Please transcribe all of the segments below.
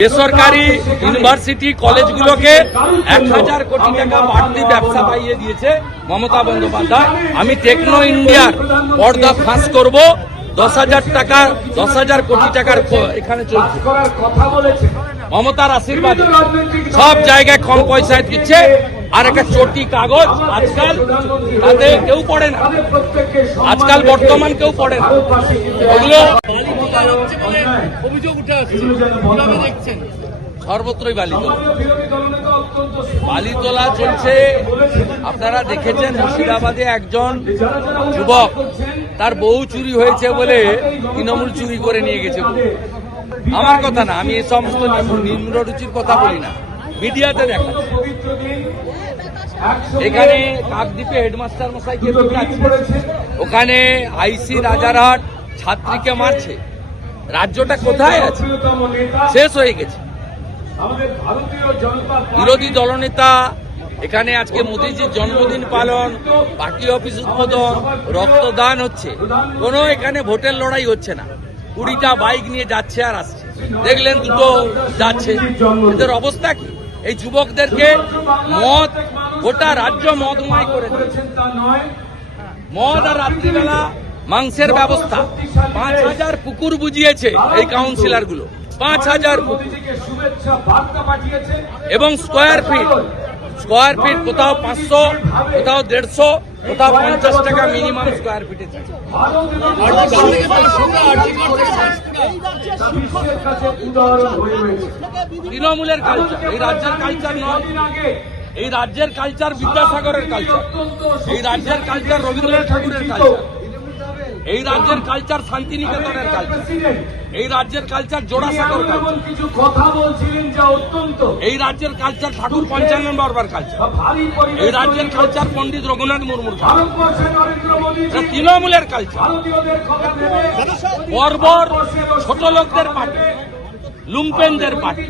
বেসরকারি ইউনিভার্সিটি কলেজগুলোকে এক হাজার কোটি টাকা বাড়তি ব্যবসা পাইয়ে দিয়েছে মমতা বন্দ্যোপাধ্যায়। আমি টেকনো ইন্ডিয়ার পর্দা ফাঁস করব। দশ হাজার টাকা, দশ হাজার কোটি টাকার এখানে চলছে। মমতার আশীর্বাদ। সব জায়গায় কম পয়সায় দিচ্ছে। আর একটা চটি কাগজ আজকাল তাতে কেউ পড়ে না। আজকাল বর্তমান কেউ পড়ে না। ওগুলো অভিযোগ উঠে আসছে। কীভাবে দেখছেন? সর্বত্রই বালি বিরোধী বালি তোলা চলছে। আপনারা দেখেছেন মুর্শিদাবাদে একজন যুবক তার বউ চুরি হয়েছে বলে তৃণমূল চুরি করে নিয়ে গেছে আমার কথা না আমি এই সমস্ত নিম্ন- নিম্ন কথা বলি না। মিডিয়াতে দেখা এখানে কাকদ্বীপে হেডমাস্টার মশাইকে। পড়েছে। ওখানে আইসি রাজারহাট ছাত্রীকে মারছে। রাজ্যটা কোথায় আছে? শেষ হয়ে গেছে। বিরোধী দলনেতা, এখানে আজকে মোদীজির জন্মদিন পালন, পার্টি অফিস উদ্বোধন, রক্তদান হচ্ছে। কোনো এখানে ভোটের লড়াই হচ্ছে না। কুড়িটা বাইক নিয়ে যাচ্ছে আর আসছে। দেখলেন দুটো যাচ্ছে। এদের অবস্থা কি? এই যুবকদেরকে মদ, গোটা রাজ্য মদময় করে মদ আর রাত্রিবেলা মাংসের ব্যবস্থা। পাঁচ হাজার পুকুর বুঝিয়েছে এই কাউন্সিলরগুলো পাঁচ হাজার এবং স্কোয়ার ফিট স্কোয়ার ফিট কোথাও পাঁচশো কোথাও দেড়শো কোথাও পঞ্চাশ টাকা মিনিমাম স্কোয়ার ফিটে তৃণমূলের কালচার এই রাজ্যের কালচার নয়। এই রাজ্যের কালচার বিদ্যাসাগরের কালচার এই রাজ্যের কালচার রবীন্দ্রনাথ ঠাকুরের কালচার এই রাজ্যের কালচার শান্তিনিকেতনের কালচার এই রাজ্যের কালচার জোড়াসাগর কিছু কথা বলছিলেন যা অত্যন্ত এই রাজ্যের কালচার ঠাকুর পঞ্চান্ন বারবার কালচার এই রাজ্যের কালচার পণ্ডিত রঘুনাথ মুর্মুর তৃণমূলের কালচার বর্বর ছোট লোকদের পার্টি। লুম্পেনদের পার্টি।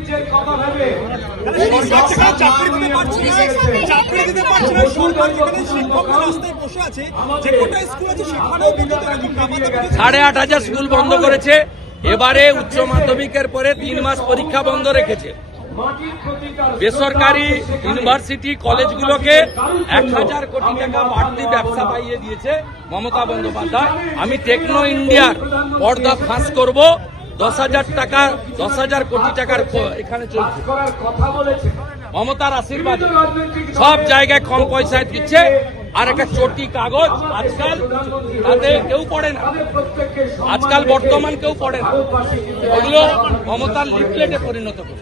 সাড়ে আট হাজার স্কুল বন্ধ করেছে। এবারে উচ্চ মাধ্যমিকের পরে তিন মাস পরীক্ষা বন্ধ রেখেছে। বেসরকারি ইউনিভার্সিটি কলেজগুলোকে এক হাজার কোটি টাকা বাড়তি ব্যবসা পাইয়ে দিয়েছে মমতা বন্দ্যোপাধ্যায়। আমি টেকনো ইন্ডিয়ার পর্দা ফাঁস করব। দশ হাজার টাকা, দশ হাজার কোটি টাকার এখানে চলছে। মমতার আশীর্বাদ। সব জায়গায় কম পয়সায় দিচ্ছে। আর একটা চটি কাগজ আজকাল তাতে কেউ পড়ে না। আজকাল বর্তমান কেউ পড়ে না। ওগুলো মমতার লিফলেটে পরিণত করে